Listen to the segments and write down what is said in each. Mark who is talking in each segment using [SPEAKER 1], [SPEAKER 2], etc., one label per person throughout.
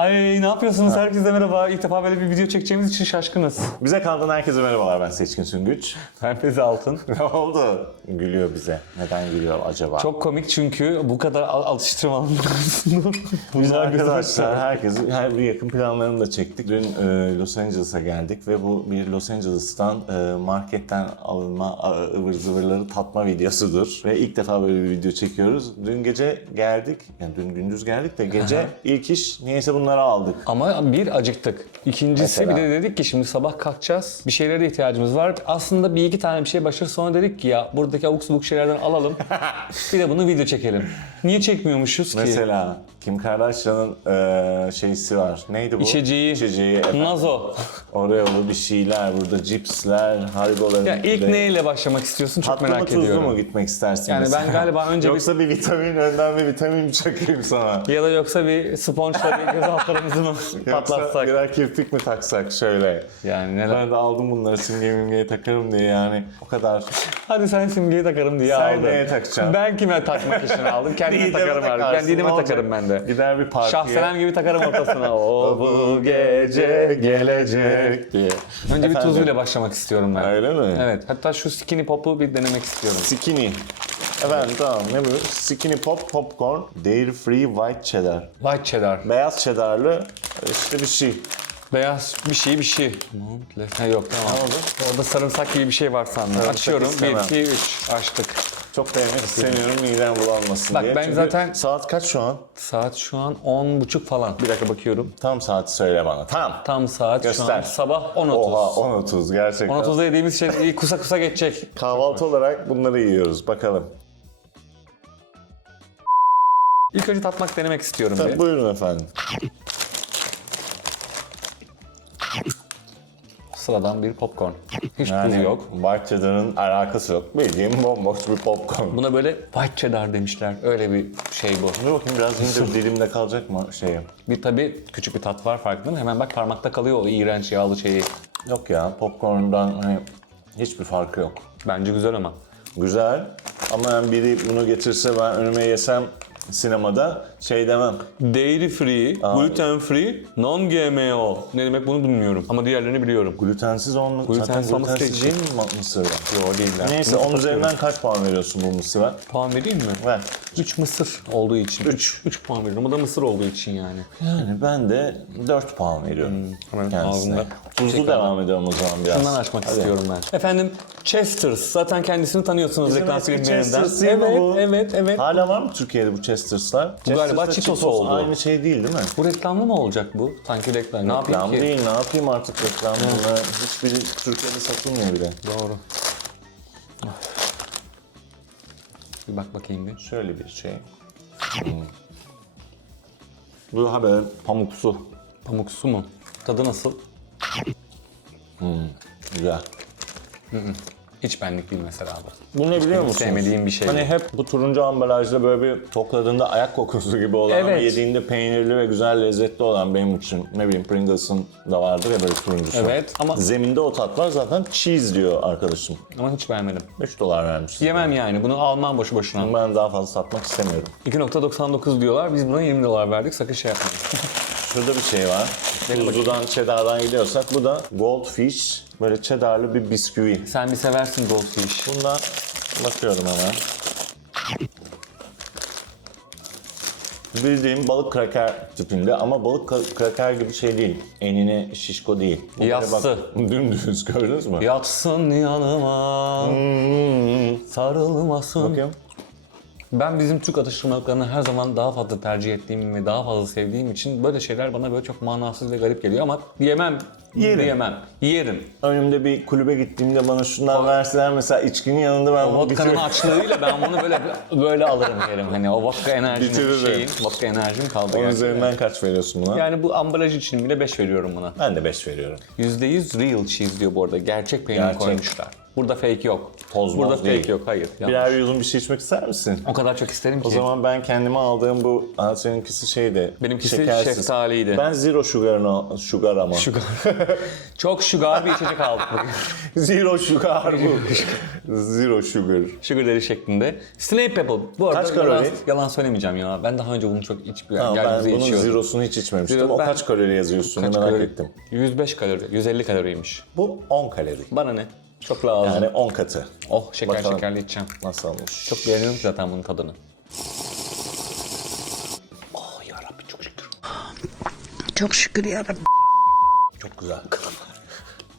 [SPEAKER 1] Ay ne yapıyorsunuz? Herkese merhaba. İlk defa böyle bir video çekeceğimiz için şaşkınız.
[SPEAKER 2] Bize kaldığın herkese merhabalar ben Seçkin Süngüç.
[SPEAKER 1] Ben Fezi Altın.
[SPEAKER 2] ne oldu? Gülüyor bize. Neden gülüyor acaba?
[SPEAKER 1] Çok komik çünkü bu kadar al- alıştırmalı
[SPEAKER 2] Biz
[SPEAKER 1] Bunlar
[SPEAKER 2] arkadaşlar herkes her bir yakın planlarını da çektik. Dün e, Los Angeles'a geldik ve bu bir Los Angeles'tan e, marketten alınma a- ıvır zıvırları tatma videosudur. Ve ilk defa böyle bir video çekiyoruz. Dün gece geldik, yani dün gündüz geldik de gece ilk iş niyeyse bunları aldık.
[SPEAKER 1] Ama bir acıktık. İkincisi
[SPEAKER 2] Mesela?
[SPEAKER 1] bir de dedik ki şimdi sabah kalkacağız. Bir şeylere de ihtiyacımız var. Aslında bir iki tane bir şey başarır sonra dedik ki ya buradaki abuk subuk şeylerden alalım. bir de bunu video çekelim. Niye çekmiyormuşuz ki?
[SPEAKER 2] Mesela Kim Kardashian'ın e, şeysi var. Neydi bu?
[SPEAKER 1] İçeceği.
[SPEAKER 2] İçeceği. efendim.
[SPEAKER 1] Nazo.
[SPEAKER 2] Oreo'lu bir şeyler, burada cipsler, hariboların.
[SPEAKER 1] Ya ilk
[SPEAKER 2] de-
[SPEAKER 1] neyle başlamak istiyorsun çok
[SPEAKER 2] Tatlı mı
[SPEAKER 1] merak
[SPEAKER 2] tuzlu
[SPEAKER 1] ediyorum.
[SPEAKER 2] mu gitmek istersin
[SPEAKER 1] Yani
[SPEAKER 2] mesela?
[SPEAKER 1] ben galiba önce bir-
[SPEAKER 2] Yoksa bir vitamin önden bir vitamin mi çakayım sana?
[SPEAKER 1] Ya da yoksa bir sponçla bir göz altlarımızı mı
[SPEAKER 2] Yoksa
[SPEAKER 1] patlatsak?
[SPEAKER 2] birer kirpik mi taksak şöyle?
[SPEAKER 1] Yani neler?
[SPEAKER 2] Ben de aldım bunları simge mimgeye takarım diye yani o kadar.
[SPEAKER 1] Hadi sen simgeyi takarım diye
[SPEAKER 2] Sen
[SPEAKER 1] aldın.
[SPEAKER 2] neye takacaksın?
[SPEAKER 1] Ben kime takmak için aldım? Kendime
[SPEAKER 2] Didem'e
[SPEAKER 1] takarım abi. Ben
[SPEAKER 2] takarsın,
[SPEAKER 1] Didem'e
[SPEAKER 2] ne olacak?
[SPEAKER 1] takarım ben de.
[SPEAKER 2] Gider bir partiye.
[SPEAKER 1] Şahsenem gibi takarım ortasına. O bu gece gelecek diye. Önce bir tuzluyla başlamak istiyorum ben.
[SPEAKER 2] Öyle mi?
[SPEAKER 1] Evet. Hatta şu skinny pop'u bir denemek istiyorum.
[SPEAKER 2] Skinny. Efendim tamam ne bu? Skinny Pop Popcorn Dairy Free White Cheddar.
[SPEAKER 1] White cheddar.
[SPEAKER 2] Beyaz cheddarlı işte bir şey.
[SPEAKER 1] Beyaz bir şey bir şey. Ha, yok tamam.
[SPEAKER 2] Ne oldu?
[SPEAKER 1] Orada sarımsak gibi bir şey var sandım.
[SPEAKER 2] Sarımsak
[SPEAKER 1] Açıyorum. 1,
[SPEAKER 2] istemem.
[SPEAKER 1] 2, 3. Açtık.
[SPEAKER 2] Çok da yemek istemiyorum midem bulanmasın
[SPEAKER 1] Bak
[SPEAKER 2] diye.
[SPEAKER 1] ben
[SPEAKER 2] Çünkü
[SPEAKER 1] zaten-
[SPEAKER 2] Saat kaç şu an?
[SPEAKER 1] Saat şu an 10.30 falan. Bir dakika bakıyorum.
[SPEAKER 2] Tam saati söyle bana. Tam.
[SPEAKER 1] Tam saat şu
[SPEAKER 2] Göster.
[SPEAKER 1] an sabah 10.30.
[SPEAKER 2] Oha 10.30 gerçekten.
[SPEAKER 1] 10.30'da yediğimiz şey iyi kusa kusa geçecek.
[SPEAKER 2] Kahvaltı olarak bunları yiyoruz. Bakalım.
[SPEAKER 1] İlk önce tatmak denemek istiyorum.
[SPEAKER 2] Tabii,
[SPEAKER 1] bir.
[SPEAKER 2] buyurun efendim.
[SPEAKER 1] Sıradan bir popcorn. Hiç
[SPEAKER 2] Yani
[SPEAKER 1] tuzu yok.
[SPEAKER 2] White cheddar'ın alakası yok. Bildiğim bomboş bir popcorn.
[SPEAKER 1] Buna böyle white cheddar demişler. Öyle bir şey bu.
[SPEAKER 2] Dur bakayım biraz indir dilimde kalacak mı şeyi?
[SPEAKER 1] Bir tabii küçük bir tat var farkında? Hemen bak parmakta kalıyor o iğrenç yağlı şeyi.
[SPEAKER 2] Yok ya popcorn'dan hani hiçbir farkı yok.
[SPEAKER 1] Bence güzel ama.
[SPEAKER 2] Güzel ama yani biri bunu getirse ben önüme yesem sinemada şey demem.
[SPEAKER 1] Dairy free, gluten free, non GMO. Ne demek bunu bilmiyorum ama diğerlerini biliyorum.
[SPEAKER 2] Glutensiz olma.
[SPEAKER 1] Gluten
[SPEAKER 2] Zaten
[SPEAKER 1] samus
[SPEAKER 2] glutensiz
[SPEAKER 1] değil.
[SPEAKER 2] değil mi mısır var?
[SPEAKER 1] Yo değiller.
[SPEAKER 2] Neyse
[SPEAKER 1] Bunu
[SPEAKER 2] 10
[SPEAKER 1] kapatıyorum.
[SPEAKER 2] üzerinden kaç puan veriyorsun bu mısıra?
[SPEAKER 1] Puan vereyim mi?
[SPEAKER 2] Ver.
[SPEAKER 1] 3 mısır olduğu için. 3. 3 puan veriyorum. O da mısır olduğu için yani.
[SPEAKER 2] Yani ben de 4 puan veriyorum
[SPEAKER 1] hemen
[SPEAKER 2] kendisine.
[SPEAKER 1] ağzımda.
[SPEAKER 2] Tuzlu
[SPEAKER 1] Şey
[SPEAKER 2] devam edelim o zaman biraz.
[SPEAKER 1] Bundan açmak
[SPEAKER 2] Hadi.
[SPEAKER 1] istiyorum ben. Efendim Chester's. Zaten kendisini tanıyorsunuz
[SPEAKER 2] Bizim
[SPEAKER 1] reklam
[SPEAKER 2] eski
[SPEAKER 1] filmlerinden.
[SPEAKER 2] Chesters'ı mı
[SPEAKER 1] Evet,
[SPEAKER 2] bu?
[SPEAKER 1] evet, evet.
[SPEAKER 2] Hala var mı Türkiye'de bu Chester'slar?
[SPEAKER 1] Bu galiba Cheetos oldu.
[SPEAKER 2] Aynı şey değil değil mi?
[SPEAKER 1] Bu reklamlı mı olacak bu? Sanki reklam. Ne yapayım
[SPEAKER 2] Reklam
[SPEAKER 1] ki?
[SPEAKER 2] değil ne yapayım artık reklam bunlar hiçbiri Türkiye'de satılmıyor bile.
[SPEAKER 1] Doğru. Bir bak bakayım bir.
[SPEAKER 2] Şöyle bir şey. Hmm. Bu daha böyle pamuksu.
[SPEAKER 1] Pamuk su mu? Tadı nasıl?
[SPEAKER 2] Güzel.
[SPEAKER 1] Hiç benlik değil mesela bu.
[SPEAKER 2] Bu ne biliyor musunuz?
[SPEAKER 1] sevmediğim bir şey
[SPEAKER 2] Hani hep bu turuncu ambalajda böyle bir kokladığında ayak kokusu gibi olan ama
[SPEAKER 1] Evet.
[SPEAKER 2] yediğinde peynirli ve güzel lezzetli olan benim için ne bileyim Pringles'ın da vardır ya böyle turuncusu.
[SPEAKER 1] Evet, ama-
[SPEAKER 2] Zeminde o tat var zaten cheese diyor arkadaşım.
[SPEAKER 1] Ama hiç beğenmedim.
[SPEAKER 2] 3 dolar vermiş.
[SPEAKER 1] Yemem yani. Bunu almam boşu boşuna.
[SPEAKER 2] Ben daha fazla satmak istemiyorum.
[SPEAKER 1] 2.99 diyorlar. Biz buna 20 dolar verdik. Sakın şey yapmayın.
[SPEAKER 2] Şurada bir şey var. Tuzludan cheddar'dan gidiyorsak bu da Goldfish. Böyle cheddarlı bir bisküvi.
[SPEAKER 1] Sen bir seversin Goldfish.
[SPEAKER 2] Bundan bakıyorum hemen. Bildiğim balık kraker tipinde ama balık ka- kraker gibi şey değil. Enine şişko değil. Bu böyle
[SPEAKER 1] Yassı.
[SPEAKER 2] Bak, dümdüz gördünüz mü?
[SPEAKER 1] Yatsın yanıma,
[SPEAKER 2] Hmm.
[SPEAKER 1] sarılmasın.
[SPEAKER 2] Bakayım.
[SPEAKER 1] Ben bizim Türk atıştırmalıklarını her zaman daha fazla tercih ettiğim ve daha fazla sevdiğim için böyle şeyler bana böyle çok manasız ve garip geliyor ama yemem.
[SPEAKER 2] Yerim.
[SPEAKER 1] Yemem. Yerim.
[SPEAKER 2] Önümde bir kulübe gittiğimde bana şundan verseler mesela içkinin yanında ben
[SPEAKER 1] O
[SPEAKER 2] bunu
[SPEAKER 1] vodka'nın
[SPEAKER 2] bitiririm.
[SPEAKER 1] açlığıyla ben bunu böyle böyle alırım yerim. Hani o vodka enerjinin
[SPEAKER 2] Bitiririm.
[SPEAKER 1] şeyin, vodka enerjim kaldı
[SPEAKER 2] Onun
[SPEAKER 1] gerçekten.
[SPEAKER 2] üzerinden kaç veriyorsun buna?
[SPEAKER 1] Yani bu ambalaj için bile 5 veriyorum buna.
[SPEAKER 2] Ben de 5 veriyorum.
[SPEAKER 1] %100 real cheese diyor bu arada. Gerçek peynir
[SPEAKER 2] Gerçek.
[SPEAKER 1] koymuşlar. Burada fake yok.
[SPEAKER 2] Toz
[SPEAKER 1] Burada fake
[SPEAKER 2] değil.
[SPEAKER 1] yok. Hayır. yanlış.
[SPEAKER 2] Birer yudum bir şey içmek ister misin?
[SPEAKER 1] O kadar çok isterim ki.
[SPEAKER 2] O zaman ben kendime aldığım bu, Aa, seninkisi şeydi.
[SPEAKER 1] Benimkisi
[SPEAKER 2] şekersiz.
[SPEAKER 1] şeftaliydi.
[SPEAKER 2] Ben zero sugar'ını, sugar ama.
[SPEAKER 1] Sugar. çok sugar bir içecek bugün.
[SPEAKER 2] Zero sugar bu. Zero sugar.
[SPEAKER 1] Sugar daddy şeklinde. Snape Apple. Bu arada
[SPEAKER 2] Kaç kalori?
[SPEAKER 1] yalan, yalan söylemeyeceğim ya. Ben daha önce bunu çok içip
[SPEAKER 2] Tamam, ben bunun
[SPEAKER 1] içiyordum.
[SPEAKER 2] zerosunu hiç içmemiştim.
[SPEAKER 1] Zero-
[SPEAKER 2] o
[SPEAKER 1] ben-
[SPEAKER 2] kaç kalori yazıyor üstünde
[SPEAKER 1] Kaç
[SPEAKER 2] merak
[SPEAKER 1] kalori?
[SPEAKER 2] ettim.
[SPEAKER 1] 105 kalori, 150 kaloriymiş.
[SPEAKER 2] Bu 10 kalori.
[SPEAKER 1] Bana ne? Çok lazım.
[SPEAKER 2] Yani 10 katı.
[SPEAKER 1] oh şeker
[SPEAKER 2] Bakalım.
[SPEAKER 1] şekerli içeceğim.
[SPEAKER 2] Nasıl olmuş?
[SPEAKER 1] Çok beğeniyorum ki zaten bunun tadını. Oh yarabbi çok şükür.
[SPEAKER 3] Çok şükür yarabbim.
[SPEAKER 2] Çok güzel.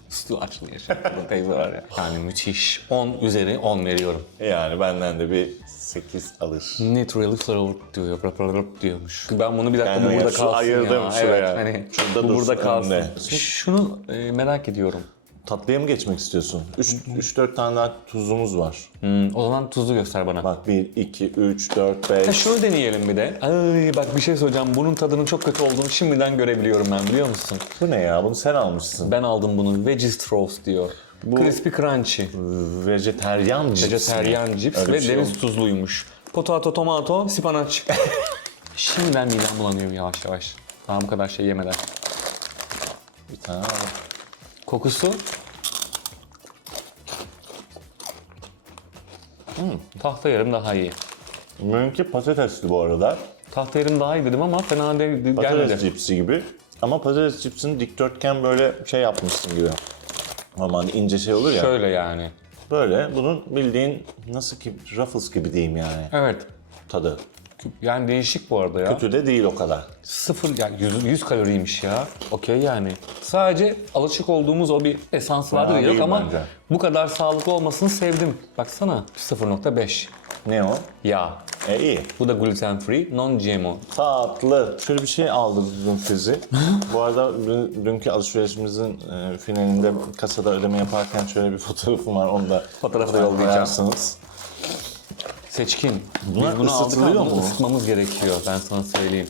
[SPEAKER 1] Üstü açılıyor şimdi. Teyze var ya. Yani müthiş. 10 üzeri 10 veriyorum.
[SPEAKER 2] Yani benden de bir 8 alır.
[SPEAKER 1] Naturally flower diyor, rap rap rap diyormuş. Ben bunu bir dakika
[SPEAKER 2] Yani
[SPEAKER 1] bu burada kalsın
[SPEAKER 2] ayırdım
[SPEAKER 1] ya.
[SPEAKER 2] şuraya.
[SPEAKER 1] Evet, hani
[SPEAKER 2] Şurada
[SPEAKER 1] bu
[SPEAKER 2] dursun
[SPEAKER 1] burada kalsın.
[SPEAKER 2] önde.
[SPEAKER 1] Şunu e, merak ediyorum.
[SPEAKER 2] Tatlıya mı geçmek istiyorsun? 3-4 tane daha tuzumuz var.
[SPEAKER 1] Hmm, o zaman tuzu göster bana.
[SPEAKER 2] Bak 1, 2, 3, 4,
[SPEAKER 1] Ha,
[SPEAKER 2] 5.
[SPEAKER 1] şunu deneyelim bir de. Ay bak bir şey söyleyeceğim. Bunun tadının çok kötü olduğunu şimdiden görebiliyorum ben biliyor musun?
[SPEAKER 2] Bu ne ya? Bunu sen almışsın.
[SPEAKER 1] Ben aldım bunu. Veggie Straws diyor. Crispy Crunchy.
[SPEAKER 2] Vejeteryan cips.
[SPEAKER 1] Vejeteryan cips
[SPEAKER 2] Öyle
[SPEAKER 1] ve
[SPEAKER 2] şey
[SPEAKER 1] deniz
[SPEAKER 2] olmuş.
[SPEAKER 1] tuzluymuş. Potato, tomato, spinach. Şimdiden midem bulanıyorum yavaş yavaş. Daha bu kadar şey yemeden.
[SPEAKER 2] Bir tane.
[SPEAKER 1] Kokusu. Hmm, tahta yarım daha iyi.
[SPEAKER 2] Benimki patatesli bu arada.
[SPEAKER 1] Tahta yarım daha iyi dedim ama fena
[SPEAKER 2] Patates
[SPEAKER 1] gelmedi.
[SPEAKER 2] cipsi gibi. Ama patates cipsini dikdörtgen böyle şey yapmışsın gibi. Normalde ince şey olur ya.
[SPEAKER 1] Şöyle yani.
[SPEAKER 2] Böyle bunun bildiğin nasıl ki Ruffles gibi diyeyim yani
[SPEAKER 1] Evet.
[SPEAKER 2] tadı.
[SPEAKER 1] Yani değişik bu arada ya.
[SPEAKER 2] Kötü de değil o kadar.
[SPEAKER 1] Sıfır yani 100, 100 kaloriymiş ya. Okey yani. Sadece alışık olduğumuz o bir esans vardı
[SPEAKER 2] Fena
[SPEAKER 1] yok
[SPEAKER 2] değil
[SPEAKER 1] ama
[SPEAKER 2] bence.
[SPEAKER 1] bu kadar sağlıklı olmasını sevdim. Baksana 0.5
[SPEAKER 2] Ne o?
[SPEAKER 1] yağ.
[SPEAKER 2] E iyi.
[SPEAKER 1] Bu da gluten free, non GMO.
[SPEAKER 2] Tatlı. Şöyle bir şey aldım dün sizi. Bu arada dün- dünkü alışverişimizin e, finalinde kasada ödeme yaparken şöyle bir fotoğrafım var. Onu da
[SPEAKER 1] Fotoğrafı da yollayacağım. Seçkin.
[SPEAKER 2] Bunlar
[SPEAKER 1] Biz bunu aldık
[SPEAKER 2] ısıtılıyor mu?
[SPEAKER 1] ısıtmamız gerekiyor ben sana söyleyeyim.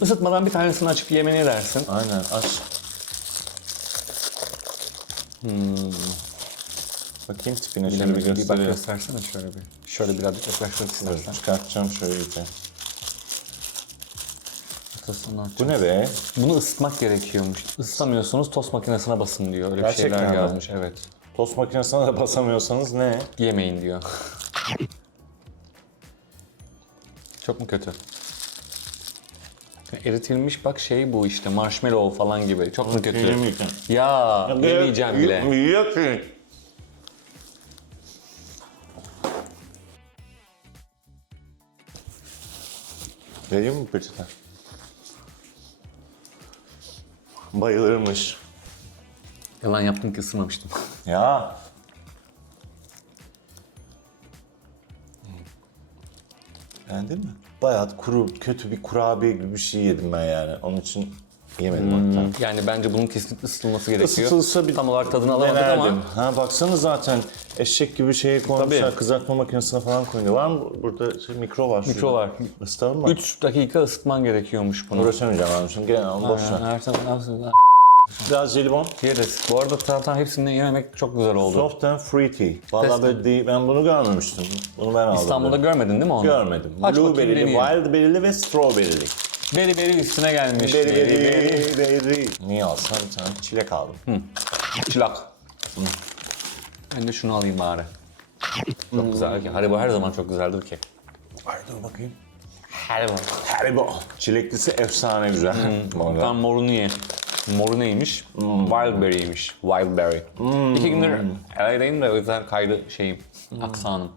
[SPEAKER 1] Isıtmadan bir tanesini açıp yemeni ne dersin?
[SPEAKER 2] Aynen aç.
[SPEAKER 1] Hmm.
[SPEAKER 2] Bakayım tipine şöyle bir
[SPEAKER 1] bir, bak
[SPEAKER 2] gösteriyor.
[SPEAKER 1] göstersene şöyle bir. Şöyle birazcık yaklaştır istersen.
[SPEAKER 2] Çıkartacağım şöyle bir de.
[SPEAKER 1] Atasını
[SPEAKER 2] Bu ne be?
[SPEAKER 1] Bunu ısıtmak gerekiyormuş. Isıtamıyorsunuz tost makinesine basın diyor. Öyle bir
[SPEAKER 2] Gerçekten
[SPEAKER 1] şeyler
[SPEAKER 2] mi?
[SPEAKER 1] yazmış. Evet.
[SPEAKER 2] Tost makinesine de basamıyorsanız ne?
[SPEAKER 1] Yemeyin diyor. Çok mu kötü? Eritilmiş bak şey bu işte marshmallow falan gibi. Çok mu kötü?
[SPEAKER 2] Yemeyeceğim.
[SPEAKER 1] Ya yemeyeceğim bile.
[SPEAKER 2] Yok. Vereyim mi peçete? Bayılırmış.
[SPEAKER 1] Yalan yaptım ki ısırmamıştım.
[SPEAKER 2] Ya. Beğendin mi? Bayağı kuru, kötü bir kurabiye gibi bir şey yedim ben yani. Onun için yemedim hatta.
[SPEAKER 1] Yani bence bunun kesinlikle ısıtılması gerekiyor.
[SPEAKER 2] Isıtılsa bir
[SPEAKER 1] Tam olarak tadını alamadık
[SPEAKER 2] denerdim.
[SPEAKER 1] ama
[SPEAKER 2] Ha baksana zaten eşek gibi şeye koymuşlar.
[SPEAKER 1] Tabii.
[SPEAKER 2] Kızartma makinesine falan koyuyor. Var mı? Burada şey, mikro var.
[SPEAKER 1] Mikro
[SPEAKER 2] şurada.
[SPEAKER 1] var.
[SPEAKER 2] Isıtalım mı?
[SPEAKER 1] 3 dakika ısıtman gerekiyormuş bunu.
[SPEAKER 2] Uğraşamayacağım abi şimdi. Gel onu boş ver.
[SPEAKER 1] Her zaman her zaman
[SPEAKER 2] Biraz jelibon.
[SPEAKER 1] yeriz. Bu arada zaten hepsini yememek çok güzel oldu.
[SPEAKER 2] Soft and fruity.
[SPEAKER 1] Test
[SPEAKER 2] böyle değil. Ben bunu görmemiştim. Bunu ben aldım.
[SPEAKER 1] İstanbul'da görmedin değil mi onu?
[SPEAKER 2] Görmedim.
[SPEAKER 1] Aç
[SPEAKER 2] Blueberry'li, wildberry'li ve strawberry'li.
[SPEAKER 1] Beri beri üstüne gelmiş.
[SPEAKER 2] Berry berry berry. Niye alsam bir tane çilek aldım.
[SPEAKER 1] Çilak. Ben de şunu alayım bari. Çok güzel ki. Haribo her zaman çok güzeldir ki.
[SPEAKER 2] Ay dur bakayım.
[SPEAKER 1] Haribo.
[SPEAKER 2] Haribo. Çileklisi efsane güzel. Arada.
[SPEAKER 1] Tam morunu ye. Moru neymiş? Wildberry'ymiş. Wildberry. İki gündür LA'dayım da o yüzden kaydı şeyim. Aksanım.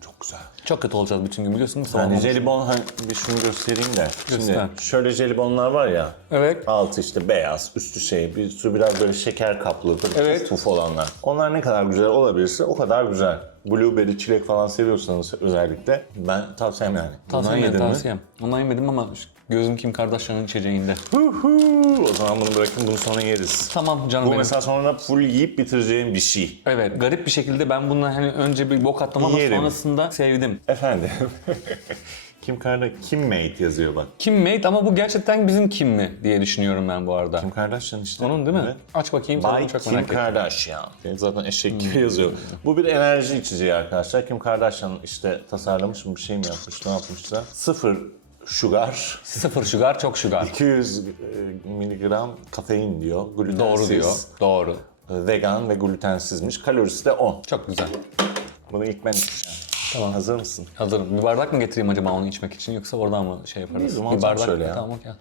[SPEAKER 2] Çok güzel.
[SPEAKER 1] Çok kötü olacağız bütün gün biliyorsun.
[SPEAKER 2] Hani
[SPEAKER 1] Savunmamış.
[SPEAKER 2] jelibon hani bir şunu göstereyim de.
[SPEAKER 1] Göster.
[SPEAKER 2] Şimdi şöyle jelibonlar var ya.
[SPEAKER 1] Evet.
[SPEAKER 2] Altı işte beyaz, üstü şey, bir su biraz böyle şeker kaplı,
[SPEAKER 1] Evet.
[SPEAKER 2] puf olanlar. Onlar ne kadar güzel olabilirse o kadar güzel. Blueberry, çilek falan seviyorsanız özellikle ben tavsiyem yani.
[SPEAKER 1] Tavsiyem
[SPEAKER 2] yedin mi?
[SPEAKER 1] tavsiyem. Ondan yemedim ama gözüm Kim Kardashian'ın içeceğinde.
[SPEAKER 2] Huhu, o zaman bunu bırakın bunu sonra yeriz.
[SPEAKER 1] Tamam canım
[SPEAKER 2] Bu
[SPEAKER 1] benim.
[SPEAKER 2] mesela sonra full yiyip bitireceğim bir şey.
[SPEAKER 1] Evet garip bir şekilde ben bundan hani önce bir bok attım ama
[SPEAKER 2] Yerim.
[SPEAKER 1] sonrasında sevdim.
[SPEAKER 2] Efendim. Kim Kardashian, Kim Made yazıyor bak.
[SPEAKER 1] Kim made ama bu gerçekten bizim kim mi diye düşünüyorum ben bu arada.
[SPEAKER 2] Kim Kardashian işte.
[SPEAKER 1] Onun değil mi?
[SPEAKER 2] Evet.
[SPEAKER 1] Aç bakayım. Tadını çok
[SPEAKER 2] Kim
[SPEAKER 1] merak ettim.
[SPEAKER 2] Kardashian. Zaten eşek gibi yazıyor. Bu bir enerji içeceği arkadaşlar. Kim Kardashian işte tasarlamış mı bir şey mi yapmış ne yapmışsa. Sıfır sugar,
[SPEAKER 1] Sıfır şugar, çok şugar.
[SPEAKER 2] 200 e, miligram kafein diyor. Glutensiz.
[SPEAKER 1] Doğru diyor. Doğru.
[SPEAKER 2] Vegan ve glutensizmiş. Kalorisi de 10.
[SPEAKER 1] Çok güzel.
[SPEAKER 2] Bunu ilk ben içeceğim. Tamam. Hazır mısın?
[SPEAKER 1] Hazırım. Bir bardak mı getireyim acaba onu içmek için yoksa oradan mı şey yaparız?
[SPEAKER 2] Bilmiyorum,
[SPEAKER 1] bir
[SPEAKER 2] alacağım
[SPEAKER 1] bardak
[SPEAKER 2] şöyle ya.
[SPEAKER 1] Tamam gel.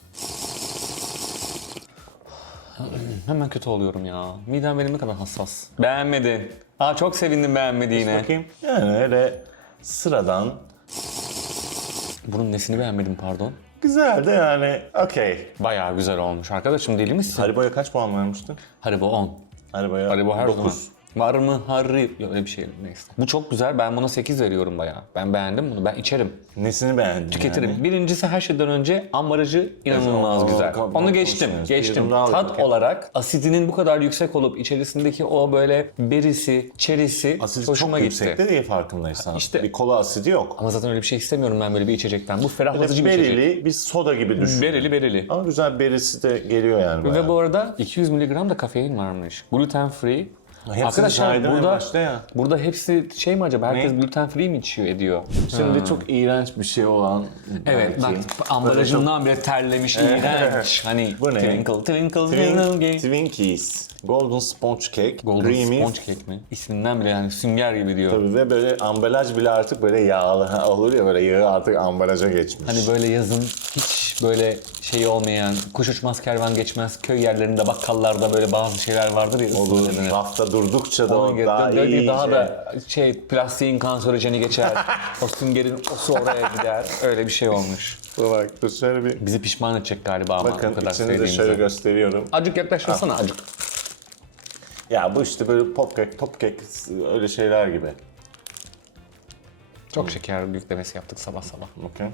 [SPEAKER 1] Hemen kötü oluyorum ya. Midem benim ne kadar hassas. Beğenmedi. Aa çok sevindim beğenmediğine.
[SPEAKER 2] Bakayım. Yani öyle sıradan
[SPEAKER 1] Bunun nesini beğenmedim pardon.
[SPEAKER 2] güzel de yani okey.
[SPEAKER 1] Bayağı güzel olmuş. Arkadaşım deli misin?
[SPEAKER 2] Haribo'ya kaç puan vermiştin?
[SPEAKER 1] Haribo 10.
[SPEAKER 2] Haribo'ya
[SPEAKER 1] Haribo her
[SPEAKER 2] 9.
[SPEAKER 1] Var mı Harry? Yok öyle bir şey neyse. Bu çok güzel. Ben buna 8 veriyorum bayağı. Ben beğendim bunu. Ben içerim.
[SPEAKER 2] Nesini beğendin
[SPEAKER 1] Tüketirim.
[SPEAKER 2] yani?
[SPEAKER 1] Birincisi her şeyden önce ambalajı inanılmaz
[SPEAKER 2] Evet, o-
[SPEAKER 1] güzel.
[SPEAKER 2] o-
[SPEAKER 1] Onu geçtim.
[SPEAKER 2] konuşuyoruz.
[SPEAKER 1] Geçtim.
[SPEAKER 2] Daha
[SPEAKER 1] Tat olarak asidinin bu kadar yüksek olup içerisindeki o böyle berisi, çerisi
[SPEAKER 2] Asit
[SPEAKER 1] hoşuma
[SPEAKER 2] çok
[SPEAKER 1] gitti.
[SPEAKER 2] yüksekte diye farkındaysan.
[SPEAKER 1] İşte-
[SPEAKER 2] bir kola asidi yok.
[SPEAKER 1] Ama zaten öyle bir şey istemiyorum ben böyle bir içecekten. Bu ferahlatıcı bir içecek.
[SPEAKER 2] Berili bir soda gibi düşün.
[SPEAKER 1] Bereli bereli.
[SPEAKER 2] Ama güzel berisi de geliyor yani bayağı.
[SPEAKER 1] Ve bu arada 200 mg da kafein varmış. Gluten free. Arkadaşlar burada,
[SPEAKER 2] başta ya.
[SPEAKER 1] burada hepsi şey mi acaba? Herkes
[SPEAKER 2] Ne?
[SPEAKER 1] gluten free mi içiyor ediyor?
[SPEAKER 2] Şimdi çok iğrenç bir şey olan
[SPEAKER 1] Evet bak ambalajından bile terlemiş iğrenç. Hani
[SPEAKER 2] Bu ne?
[SPEAKER 1] twinkle twinkle
[SPEAKER 2] Twin-
[SPEAKER 1] twinkle.
[SPEAKER 2] Twinkies. Golden Sponge Cake.
[SPEAKER 1] Golden
[SPEAKER 2] creamy.
[SPEAKER 1] sponge cake mi? İsminden bile yani sünger gibi diyor.
[SPEAKER 2] Tabii ve böyle ambalaj bile artık böyle yağlı olur ya böyle yağı artık ambalaja geçmiş.
[SPEAKER 1] Hani böyle yazın hiç böyle şey olmayan, kuş uçmaz kervan geçmez köy yerlerinde bakkallarda böyle bazı şeyler vardır ya
[SPEAKER 2] Olur.
[SPEAKER 1] ısınır.
[SPEAKER 2] Rafta durdukça da
[SPEAKER 1] Onun
[SPEAKER 2] o daha
[SPEAKER 1] böyle
[SPEAKER 2] iyice.
[SPEAKER 1] daha da şey plastiğin kanserojeni geçer. o süngerin osu oraya gider. Öyle bir şey olmuş.
[SPEAKER 2] Bak dur şöyle bir...
[SPEAKER 1] Bizi pişman edecek galiba ama
[SPEAKER 2] Bakın
[SPEAKER 1] bu kadar
[SPEAKER 2] içini de
[SPEAKER 1] sevdiğimize.
[SPEAKER 2] şöyle gösteriyorum.
[SPEAKER 1] Acık yaklaştırsana acık.
[SPEAKER 2] Ya bu işte böyle pop cake, top cake öyle şeyler gibi.
[SPEAKER 1] Çok şeker yüklemesi yaptık sabah sabah.
[SPEAKER 2] Bakın.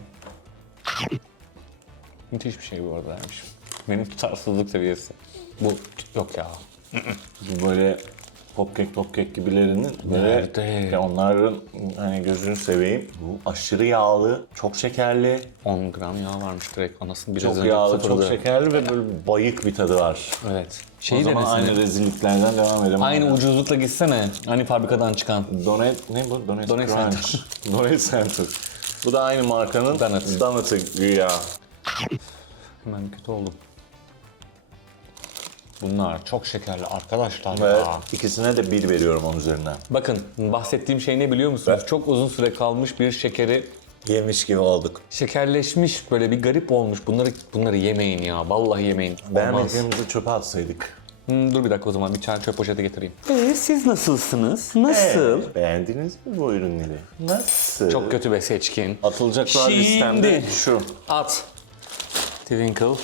[SPEAKER 1] Müthiş bir şey bu arada. Yani. Benim tutarsızlık seviyesi. Bu yok ya.
[SPEAKER 2] Bu böyle pop cake, top cake gibilerinin böyle
[SPEAKER 1] Nerede?
[SPEAKER 2] Ya onların hani gözünü seveyim. Bu aşırı yağlı, çok şekerli,
[SPEAKER 1] 10 gram yağ varmış direkt. Anasını biraz
[SPEAKER 2] çok
[SPEAKER 1] önce
[SPEAKER 2] yağlı,
[SPEAKER 1] sıfırladı.
[SPEAKER 2] çok şekerli ve böyle bayık bir tadı var.
[SPEAKER 1] Evet.
[SPEAKER 2] o
[SPEAKER 1] Şey
[SPEAKER 2] zaman
[SPEAKER 1] denesene.
[SPEAKER 2] aynı rezilliklerden devam edelim.
[SPEAKER 1] Aynı ucuzlukla gitsene. Hani fabrikadan çıkan.
[SPEAKER 2] Donut ne bu? Donut,
[SPEAKER 1] Donut
[SPEAKER 2] Crunch. Donut Center. Bu da aynı markanın
[SPEAKER 1] Donut.
[SPEAKER 2] Donut'ı güya.
[SPEAKER 1] Hemen kötü oldum. Bunlar çok şekerli arkadaşlar
[SPEAKER 2] Ve
[SPEAKER 1] ya.
[SPEAKER 2] ikisine de bir veriyorum onun üzerinden.
[SPEAKER 1] Bakın bahsettiğim şey ne biliyor musunuz? Çok uzun süre kalmış bir şekeri
[SPEAKER 2] Yemiş gibi olduk.
[SPEAKER 1] şekerleşmiş böyle bir garip olmuş. Bunları bunları yemeyin ya. Vallahi yemeyin. Olmaz.
[SPEAKER 2] Beğenmediğimizi çöpe atsaydık.
[SPEAKER 1] Hmm, dur bir dakika o zaman bir tane çöp poşeti getireyim. Ee, siz nasılsınız? Nasıl?
[SPEAKER 2] Ee, beğendiniz mi bu ürünleri? Nasıl?
[SPEAKER 1] Çok kötü be seçkin.
[SPEAKER 2] Atılacaklar
[SPEAKER 1] Şimdi.
[SPEAKER 2] listemde şu.
[SPEAKER 1] At. Twinkle.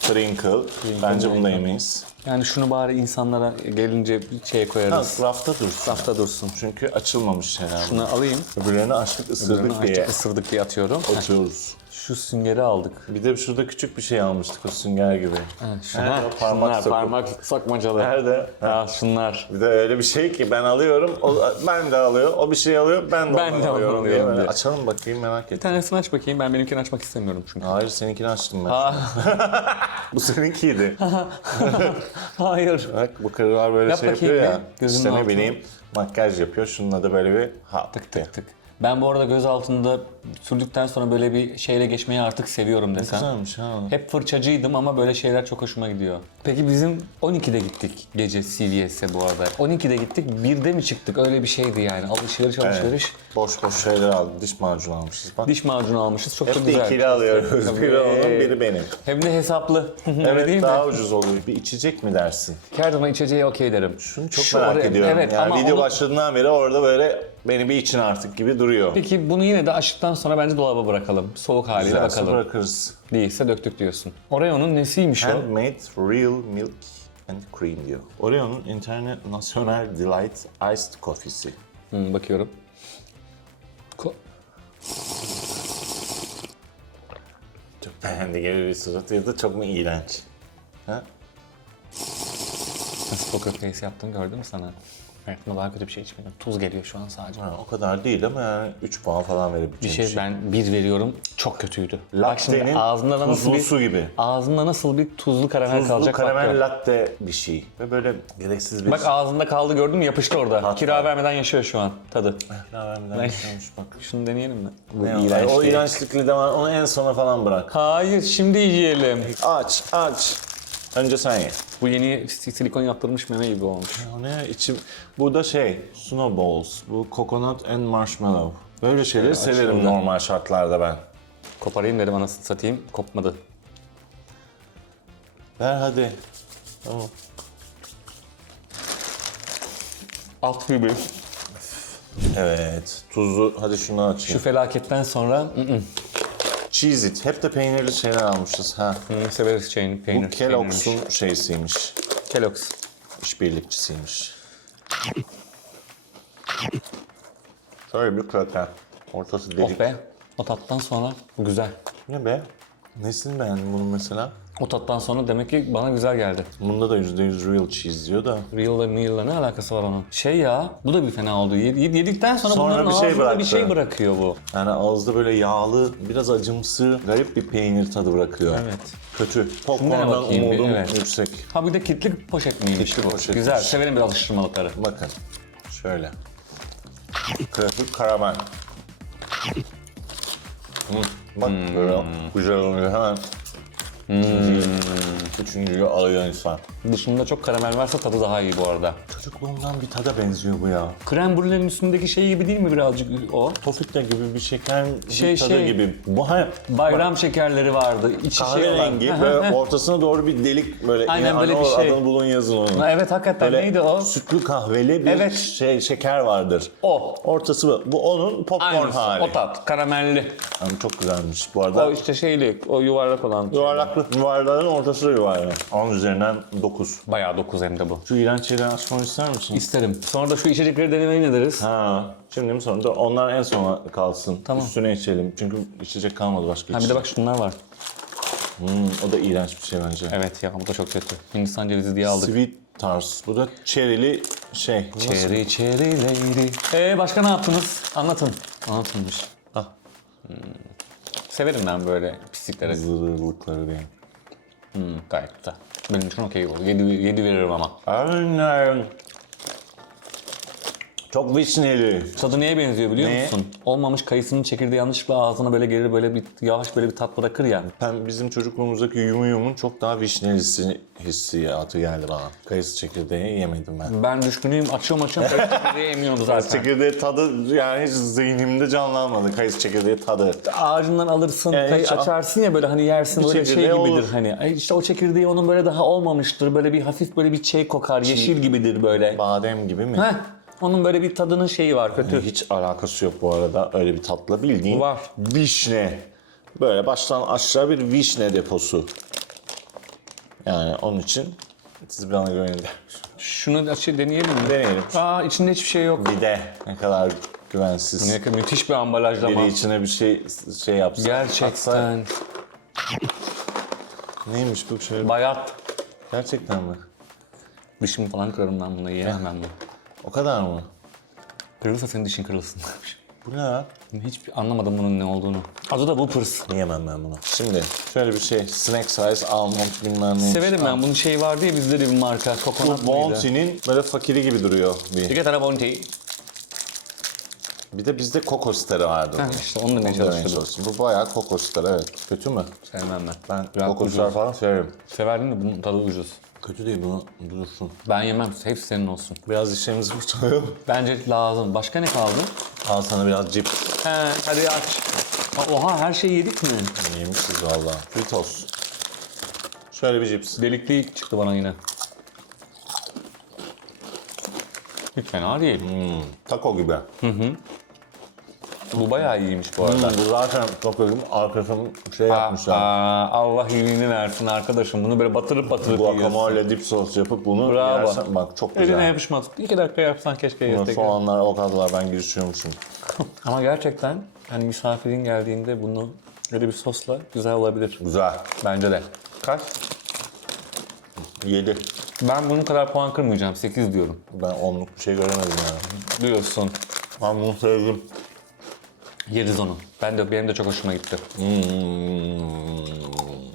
[SPEAKER 2] Sprinkle. Bence bunu da yemeyiz.
[SPEAKER 1] Yani şunu bari insanlara gelince bir şeye
[SPEAKER 2] Ha,
[SPEAKER 1] koyarız.
[SPEAKER 2] rafta dursun.
[SPEAKER 1] Rafta dursun.
[SPEAKER 2] Çünkü açılmamış bu.
[SPEAKER 1] Şunu alayım.
[SPEAKER 2] Öbürlerini açtık ısırdık
[SPEAKER 1] Öbürünü
[SPEAKER 2] diye
[SPEAKER 1] açtık, ısırdık diye atıyorum.
[SPEAKER 2] Atıyoruz.
[SPEAKER 1] Şu süngeri aldık.
[SPEAKER 2] Bir de şurada küçük bir şey almıştık o sünger gibi.
[SPEAKER 1] Şunlar,
[SPEAKER 2] Nerede parmak
[SPEAKER 1] şunlar
[SPEAKER 2] sokup?
[SPEAKER 1] parmak sokmacalı.
[SPEAKER 2] Nerede?
[SPEAKER 1] Ya şunlar.
[SPEAKER 2] Bir de öyle bir şey ki ben alıyorum, o, ben de alıyor, o bir şey alıyor, ben de
[SPEAKER 1] Ben
[SPEAKER 2] ondan
[SPEAKER 1] de
[SPEAKER 2] alıyorum diye.
[SPEAKER 1] alıyorum
[SPEAKER 2] böyle
[SPEAKER 1] diye.
[SPEAKER 2] Açalım bakayım merak
[SPEAKER 1] Bir
[SPEAKER 2] ettim.
[SPEAKER 1] tanesini aç bakayım. Ben benimkini açmak istemiyorum çünkü.
[SPEAKER 2] Hayır seninkini açtım ben. Bu seninkiydi.
[SPEAKER 1] hayır.
[SPEAKER 2] Bak bu karılar böyle
[SPEAKER 1] Yap
[SPEAKER 2] şey
[SPEAKER 1] bakayım
[SPEAKER 2] yapıyor ya.
[SPEAKER 1] gözünün
[SPEAKER 2] işte ne
[SPEAKER 1] altına.
[SPEAKER 2] bileyim makyaj yapıyor. Şununla da böyle bir ha
[SPEAKER 1] Tık tık tık. Ben bu arada göz altında sürdükten sonra böyle bir şeyle geçmeyi artık seviyorum desem.
[SPEAKER 2] Güzelmiş ha.
[SPEAKER 1] Hep fırçacıydım ama böyle şeyler çok hoşuma gidiyor. Peki bizim 12'de gittik gece CVS'e bu arada. 12'de gittik, 1'de mi çıktık? Öyle bir şeydi yani. Alışveriş alışveriş.
[SPEAKER 2] Boş boş şeyler aldık. Diş macunu almışız bak.
[SPEAKER 1] Diş macunu almışız. Çok da
[SPEAKER 2] Hep de
[SPEAKER 1] güzel.
[SPEAKER 2] ikili alıyoruz. Biri onun biri benim.
[SPEAKER 1] Hem de hesaplı. Öyle
[SPEAKER 2] Evet
[SPEAKER 1] değil
[SPEAKER 2] daha
[SPEAKER 1] mi?
[SPEAKER 2] ucuz oluyor. Bir içecek mi dersin?
[SPEAKER 1] Her zaman içeceği okey derim.
[SPEAKER 2] Şunu çok
[SPEAKER 1] Şu
[SPEAKER 2] merak
[SPEAKER 1] oraya-
[SPEAKER 2] ediyorum.
[SPEAKER 1] Evet
[SPEAKER 2] yani
[SPEAKER 1] ama
[SPEAKER 2] video
[SPEAKER 1] onu-
[SPEAKER 2] başladığından beri orada böyle beni bir için artık gibi duruyor.
[SPEAKER 1] Peki bunu yine de açtıktan sonra bence dolaba bırakalım. Soğuk haliyle
[SPEAKER 2] Güzelse
[SPEAKER 1] bakalım.
[SPEAKER 2] bırakırız.
[SPEAKER 1] Değilse döktük diyorsun. Oreo'nun nesiymiş o?
[SPEAKER 2] Handmade real milk and cream diyor. Oreo'nun International Delight Iced Coffee'si.
[SPEAKER 1] Hı, bakıyorum. Ko-
[SPEAKER 2] Çok beğendi gibi bir suratıydı. Çok mu iğrenç? Ha?
[SPEAKER 1] Nasıl poker face yaptın gördün mü sana? Hayatımda daha kötü bir şey içmedim. Tuz geliyor şu an sadece.
[SPEAKER 2] Ha, o kadar değil ama yani 3 puan falan
[SPEAKER 1] Bir
[SPEAKER 2] verebileceğim
[SPEAKER 1] şey ben bir veriyorum. Çok kötüydü. Bak şimdi
[SPEAKER 2] Latte'nin
[SPEAKER 1] ağzında da nasıl
[SPEAKER 2] tuzlu
[SPEAKER 1] bir
[SPEAKER 2] su gibi.
[SPEAKER 1] ağzında nasıl bir tuzlu karamel
[SPEAKER 2] Tuzlu
[SPEAKER 1] kalacak bak
[SPEAKER 2] karamel
[SPEAKER 1] gör.
[SPEAKER 2] latte bir şey. Ve böyle gereksiz bir
[SPEAKER 1] Bak ağzında kaldı gördün mü yapıştı orada.
[SPEAKER 2] Tat
[SPEAKER 1] Kira vermeden yaşıyor şu an tadı.
[SPEAKER 2] Kira vermeden yaşıyormuş bak.
[SPEAKER 1] Şunu deneyelim mi? Bu
[SPEAKER 2] Ne o?
[SPEAKER 1] iğrenç
[SPEAKER 2] o
[SPEAKER 1] değil.
[SPEAKER 2] iğrençlikle devam. Onu en sona falan bırak.
[SPEAKER 1] Hayır şimdi yiyelim.
[SPEAKER 2] Aç, aç. Önce sen ye.
[SPEAKER 1] Bu yeni silikon yaptırmış meme gibi olmuş.
[SPEAKER 2] O ne? İçim... Bu da şey, snowballs. Bu coconut and marshmallow. Böyle şeyleri severim
[SPEAKER 1] açıldı.
[SPEAKER 2] normal şartlarda ben.
[SPEAKER 1] Koparayım dedim anasını satayım. Kopmadı.
[SPEAKER 2] Ver hadi. Tamam.
[SPEAKER 1] Alt gibi.
[SPEAKER 2] Evet. Tuzlu. Hadi şunu
[SPEAKER 1] Şu
[SPEAKER 2] açayım.
[SPEAKER 1] felaketten sonra ı-ı.
[SPEAKER 2] Cheez It. Hep de peynirli şeyler almışız. Ha.
[SPEAKER 1] Hı, severiz şeyini peynir.
[SPEAKER 2] Bu Kellogg's'un şeysiymiş.
[SPEAKER 1] Kellogg's.
[SPEAKER 2] İşbirlikçisiymiş. Şöyle bir kraker. Ortası delik.
[SPEAKER 1] Oh be. O tattan sonra güzel.
[SPEAKER 2] Ne be? Nesini beğendin bunun mesela?
[SPEAKER 1] O tattan sonra demek ki bana güzel geldi.
[SPEAKER 2] Bunda da %100 real cheese diyor da.
[SPEAKER 1] Real'la Meal'la ne alakası var onun? Şey ya, bu da bir fena oldu. Yed- Yedikten sonra,
[SPEAKER 2] Sonra
[SPEAKER 1] bunların
[SPEAKER 2] bir şey
[SPEAKER 1] ağzında bir
[SPEAKER 2] bıraktı.
[SPEAKER 1] şey bırakıyor bu.
[SPEAKER 2] Yani ağızda böyle yağlı, biraz acımsı, garip bir peynir tadı bırakıyor.
[SPEAKER 1] Evet.
[SPEAKER 2] Kötü. Popcorn'dan
[SPEAKER 1] bakayım bir,
[SPEAKER 2] umudum
[SPEAKER 1] evet.
[SPEAKER 2] yüksek.
[SPEAKER 1] Ha bir de kitli poşet miymiş
[SPEAKER 2] Kitli
[SPEAKER 1] bu?
[SPEAKER 2] poşetmiş.
[SPEAKER 1] Güzel, severim bir alıştırmalıkları.
[SPEAKER 2] Bakın. Şöyle. Klasik karamel. Hmm, Bak böyle güzel oluyor hemen. Üçüncüyü, üçüncüyü alıyor insan.
[SPEAKER 1] Dışında çok karamel varsa tadı daha iyi bu arada.
[SPEAKER 2] Çocukluğumdan bir tada benziyor bu ya.
[SPEAKER 1] Krem brûlenin üstündeki şey gibi değil mi birazcık o?
[SPEAKER 2] Tofita gibi bir şeker
[SPEAKER 1] Şey,
[SPEAKER 2] bir tadı
[SPEAKER 1] şey.
[SPEAKER 2] gibi. Bu hani
[SPEAKER 1] Bayram şekerleri vardı. İçi şey olan.
[SPEAKER 2] kahverengi böyle ortasına doğru bir delik böyle
[SPEAKER 1] Aynen böyle bir şey.
[SPEAKER 2] adını bulun yazın onu.
[SPEAKER 1] Evet hakikaten
[SPEAKER 2] Böyle
[SPEAKER 1] neydi o?
[SPEAKER 2] Sütlü kahveli bir
[SPEAKER 1] Evet.
[SPEAKER 2] şey şeker vardır.
[SPEAKER 1] O.
[SPEAKER 2] Ortası bu. Bu onun popcorn
[SPEAKER 1] Aynısı.
[SPEAKER 2] hali.
[SPEAKER 1] O tat. Karamelli.
[SPEAKER 2] Yani çok güzelmiş bu arada.
[SPEAKER 1] O işte şeyli, o yuvarlak olan.
[SPEAKER 2] Yuvarlaklı. Yuvarlağın ortası da yuvarlak. 10 üzerinden 9.
[SPEAKER 1] Bayağı 9 hem de bu.
[SPEAKER 2] Şu iğrenç şeyleri açmamı ister misin?
[SPEAKER 1] İsterim. Sonra da şu içecekleri denemeyi ne deriz?
[SPEAKER 2] Ha, şimdi mi sonra? Dur, onlar en sona kalsın.
[SPEAKER 1] Tamam.
[SPEAKER 2] Üstüne içelim. Çünkü içecek kalmadı başka
[SPEAKER 1] Ha bir de bak şunlar var.
[SPEAKER 2] Hmm, o da iğrenç bir şey bence.
[SPEAKER 1] Evet ya bu da çok kötü. Hindistan cevizi diye aldık.
[SPEAKER 2] Sweet Tars. Bu da cherry'li şey. Nasıl?
[SPEAKER 1] Cherry cherry lady. Ee başka ne yaptınız? Anlatın. Anlatılmış.
[SPEAKER 2] Ah.
[SPEAKER 1] Severim ben böyle pislikleri.
[SPEAKER 2] Zırhlıkları benim.
[SPEAKER 1] Hmm, gayet güzel. Benim için okey oldu. 7, 7 veririm ama.
[SPEAKER 2] Aynen. Çok vişneli.
[SPEAKER 1] Tadı neye benziyor biliyor
[SPEAKER 2] Neye?
[SPEAKER 1] musun? Olmamış kayısının çekirdeği yanlışlıkla ağzına böyle gelir böyle bir yavaş böyle bir tat bırakır ya.
[SPEAKER 2] Ben bizim çocukluğumuzdaki yumu yumun çok daha vişnelisi hissiyatı geldi bana. Kayısı çekirdeği yemedim ben.
[SPEAKER 1] Ben düşkünüyüm açıyorum açıyorum kayısı çekirdeği emiyordu zaten.
[SPEAKER 2] çekirdeği tadı yani hiç zihnimde canlanmadı. Kayısı çekirdeği tadı.
[SPEAKER 1] Ağacından alırsın, kayı
[SPEAKER 2] hiç-
[SPEAKER 1] açarsın ya böyle hani yersin böyle şey
[SPEAKER 2] çekirdeği
[SPEAKER 1] gibidir
[SPEAKER 2] olur.
[SPEAKER 1] hani. Ay işte o çekirdeği onun böyle daha olmamıştır. Böyle bir hafif böyle bir çiğ kokar, yeşil gibidir böyle.
[SPEAKER 2] Badem gibi mi?
[SPEAKER 1] Heh, onun böyle bir tadının şeyi var kötü.
[SPEAKER 2] Hiç alakası yok bu arada öyle bir tatla bildiğin.
[SPEAKER 1] Var.
[SPEAKER 2] Vişne. Böyle baştan aşağı bir vişne deposu. Yani onun için siz bana güvenin.
[SPEAKER 1] Şunu açı deneyelim mi?
[SPEAKER 2] Deneyelim.
[SPEAKER 1] Aa içinde hiçbir şey yok.
[SPEAKER 2] Bir de ne kadar güvensiz.
[SPEAKER 1] Ne kadar müthiş bir ambalajlama.
[SPEAKER 2] Biri içine bir şey şey yapsa. atsa-
[SPEAKER 1] Gerçekten.
[SPEAKER 2] neymiş bu şöyle?
[SPEAKER 1] Bayat.
[SPEAKER 2] Gerçekten mi?
[SPEAKER 1] Dişimi falan kırarım ben bunu yiyemem ben bunu.
[SPEAKER 2] O kadar mı?
[SPEAKER 1] Kırılırsa senin dişin kırılsın.
[SPEAKER 2] Bu ne ya?
[SPEAKER 1] Hiç anlamadım bunun ne olduğunu. Adı da Whoopers.
[SPEAKER 2] Yiyemem ben bunu. Şimdi şöyle bir şey. Snack size almond bilmem ne.
[SPEAKER 1] Severim ben. Bunun şey vardı ya bizde de bir marka. Coconut
[SPEAKER 2] Bu
[SPEAKER 1] mıydı?
[SPEAKER 2] Bounty'nin böyle fakiri gibi duruyor bir.
[SPEAKER 1] İki tane Bounty.
[SPEAKER 2] Bir de bizde Coco Star'ı vardı.
[SPEAKER 1] Heh, işte onu demeye çalışıyordum.
[SPEAKER 2] Bu bayağı Coco Star evet. Kötü mü?
[SPEAKER 1] Sevmem ben.
[SPEAKER 2] Ben
[SPEAKER 1] Biraz
[SPEAKER 2] Coco
[SPEAKER 1] ucuz.
[SPEAKER 2] Falan severim.
[SPEAKER 1] Severdin de bunun tadı ucuz.
[SPEAKER 2] Kötü değil bunu dursun.
[SPEAKER 1] Ben yemem. Hepsi senin olsun.
[SPEAKER 2] Biraz işlerimiz kurtarıyor.
[SPEAKER 1] Bence lazım. Başka ne kaldı?
[SPEAKER 2] Al sana biraz cips.
[SPEAKER 1] He, hadi aç. Aa, Oha her şeyi yedik mi?
[SPEAKER 2] Yemişiz valla. Fritos. Şöyle bir cips.
[SPEAKER 1] Delikli çıktı bana yine. Hiç fena değil.
[SPEAKER 2] Taco gibi.
[SPEAKER 1] Bu bayağı iyiymiş bu
[SPEAKER 2] Hmm,
[SPEAKER 1] arada.
[SPEAKER 2] bu zaten taco gibi arkasını şey yapmışlar.
[SPEAKER 1] Aa, Allah iyiliğini versin arkadaşım. Bunu böyle batırıp batırıp yiyorsun.
[SPEAKER 2] Guacamole dip sos yapıp bunu
[SPEAKER 1] Bravo.
[SPEAKER 2] yersen bak çok
[SPEAKER 1] Eline
[SPEAKER 2] güzel.
[SPEAKER 1] yapışmaz. İki dakika yapsan keşke
[SPEAKER 2] Buna
[SPEAKER 1] yesek.
[SPEAKER 2] soğanlar, avokadolar ben girişiyormuşum.
[SPEAKER 1] Ama gerçekten hani misafirin geldiğinde bunu öyle bir sosla güzel olabilir.
[SPEAKER 2] Güzel.
[SPEAKER 1] Bence de. Kaç?
[SPEAKER 2] 7.
[SPEAKER 1] Ben bunun kadar puan kırmayacağım. 8 diyorum.
[SPEAKER 2] Ben onluk bir şey göremedim yani.
[SPEAKER 1] Diyorsun.
[SPEAKER 2] Ben bunu sevdim.
[SPEAKER 1] Yeriz onu. Ben de benim de çok hoşuma gitti.
[SPEAKER 2] Hmm.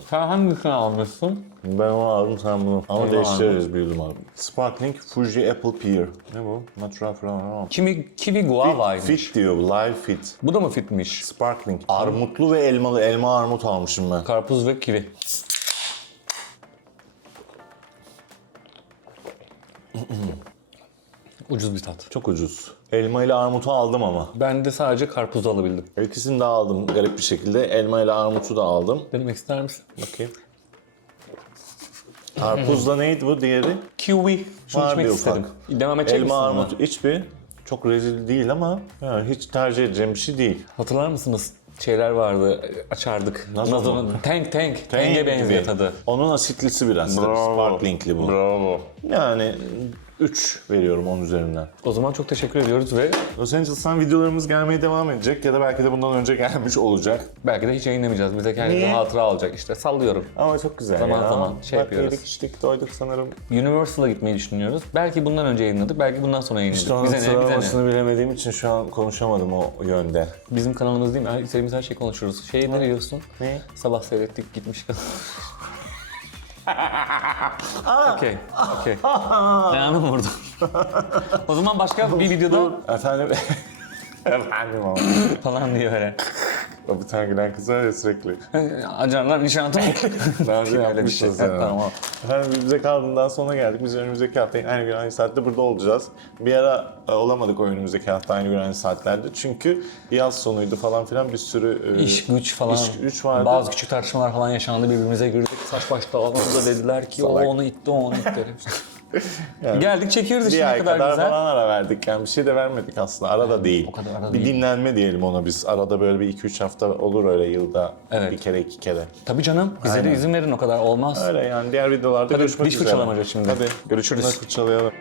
[SPEAKER 1] Sen hangisini almışsın?
[SPEAKER 2] Ben onu aldım sen bunu. Ama
[SPEAKER 1] Onu
[SPEAKER 2] değiştiririz büyüdüm abi. Sparkling Fuji Apple Pear. Ne bu? Natural falan.
[SPEAKER 1] Kiwi, kiwi guava'ymış.
[SPEAKER 2] Fit diyor bu, live fit.
[SPEAKER 1] Bu da mı fitmiş?
[SPEAKER 2] Sparkling. Armutlu ve elmalı. Elma armut almışım ben.
[SPEAKER 1] Karpuz ve kivi. Ucuz bir tat.
[SPEAKER 2] Çok ucuz. Elma ile armutu aldım ama.
[SPEAKER 1] Ben de sadece karpuzu alabildim.
[SPEAKER 2] İkisini de aldım garip bir şekilde. Elma ile armutu da aldım.
[SPEAKER 1] Denemek ister misin?
[SPEAKER 2] Bakayım. Karpuzla neydi bu diğeri?
[SPEAKER 1] Kiwi. Şunu
[SPEAKER 2] Var
[SPEAKER 1] içmek
[SPEAKER 2] bir
[SPEAKER 1] istedim.
[SPEAKER 2] ufak.
[SPEAKER 1] Devam edecek misin
[SPEAKER 2] Elma
[SPEAKER 1] buna?
[SPEAKER 2] armut iç bir. Çok rezil değil ama yani hiç tercih edeceğim bir şey değil.
[SPEAKER 1] Hatırlar mısınız? Şeyler vardı, açardık.
[SPEAKER 2] Nasıl
[SPEAKER 1] Nazan'ın
[SPEAKER 2] ama?
[SPEAKER 1] tank tank, tank'e benziyor
[SPEAKER 2] gibi.
[SPEAKER 1] tadı.
[SPEAKER 2] Onun asitlisi biraz. tabii, Sparklingli bu.
[SPEAKER 1] Bravo.
[SPEAKER 2] Yani 3 veriyorum 10 üzerinden.
[SPEAKER 1] O zaman çok teşekkür ediyoruz ve
[SPEAKER 2] Los Angeles'tan videolarımız gelmeye devam edecek ya da belki de bundan önce gelmiş olacak.
[SPEAKER 1] belki de hiç yayınlamayacağız. Bize kendimize
[SPEAKER 2] Niye?
[SPEAKER 1] hatıra alacak işte. Sallıyorum.
[SPEAKER 2] Ama çok güzel
[SPEAKER 1] Zaman
[SPEAKER 2] ya.
[SPEAKER 1] zaman şey
[SPEAKER 2] Bak,
[SPEAKER 1] yapıyoruz.
[SPEAKER 2] yedik içtik doyduk sanırım.
[SPEAKER 1] Universal'a gitmeyi düşünüyoruz. Belki bundan önce yayınladık, belki bundan sonra yayınladık.
[SPEAKER 2] İşte onun
[SPEAKER 1] bize ne, bize ne?
[SPEAKER 2] sıralamasını bilemediğim için şu an konuşamadım o yönde.
[SPEAKER 1] Bizim kanalımız değil mi? Her, istediğimiz her şeyi konuşuruz. Şeyi ne diyorsun?
[SPEAKER 2] Ne?
[SPEAKER 1] Sabah seyrettik, gitmiş kadar. Okey, okey. Dayanım vurdu. o zaman başka bir videoda
[SPEAKER 2] Efendim... Efendim ama.
[SPEAKER 1] falan diye böyle.
[SPEAKER 2] O bir tane gülen kız var ya sürekli.
[SPEAKER 1] Acarlar nişantı mı?
[SPEAKER 2] Daha önce
[SPEAKER 1] Öyle bir şey.
[SPEAKER 2] yani.
[SPEAKER 1] Tamam.
[SPEAKER 2] Efendim biz bize kaldığından sonra geldik. Biz önümüzdeki hafta aynı gün aynı saatte burada olacağız. Bir ara e, olamadık o önümüzdeki hafta aynı gün aynı saatlerde. Çünkü yaz sonuydu falan filan bir sürü... e,
[SPEAKER 1] İş güç falan.
[SPEAKER 2] İş güç vardı.
[SPEAKER 1] Bazı küçük tartışmalar falan yaşandı. Birbirimize girdik. Saç baş dağılmamızda dediler ki o
[SPEAKER 2] Salak.
[SPEAKER 1] onu itti, o onu itti.
[SPEAKER 2] Yani
[SPEAKER 1] Geldik çekiyoruz işte
[SPEAKER 2] bir
[SPEAKER 1] ne
[SPEAKER 2] ay
[SPEAKER 1] kadar,
[SPEAKER 2] kadar,
[SPEAKER 1] güzel.
[SPEAKER 2] falan ara verdik. Yani bir şey de vermedik aslında. Arada değil.
[SPEAKER 1] o kadar ara
[SPEAKER 2] bir
[SPEAKER 1] değil.
[SPEAKER 2] dinlenme diyelim ona biz. Arada böyle bir 2-3 hafta olur öyle yılda.
[SPEAKER 1] Evet.
[SPEAKER 2] Bir kere iki kere.
[SPEAKER 1] Tabii canım. Bize de
[SPEAKER 2] Aynen.
[SPEAKER 1] izin verin o kadar olmaz.
[SPEAKER 2] Öyle yani diğer videolarda
[SPEAKER 1] Hadi
[SPEAKER 2] görüşmek
[SPEAKER 1] diş
[SPEAKER 2] üzere.
[SPEAKER 1] şimdi.
[SPEAKER 2] Hadi
[SPEAKER 1] Görüşürüz.
[SPEAKER 2] Fırçalayalım.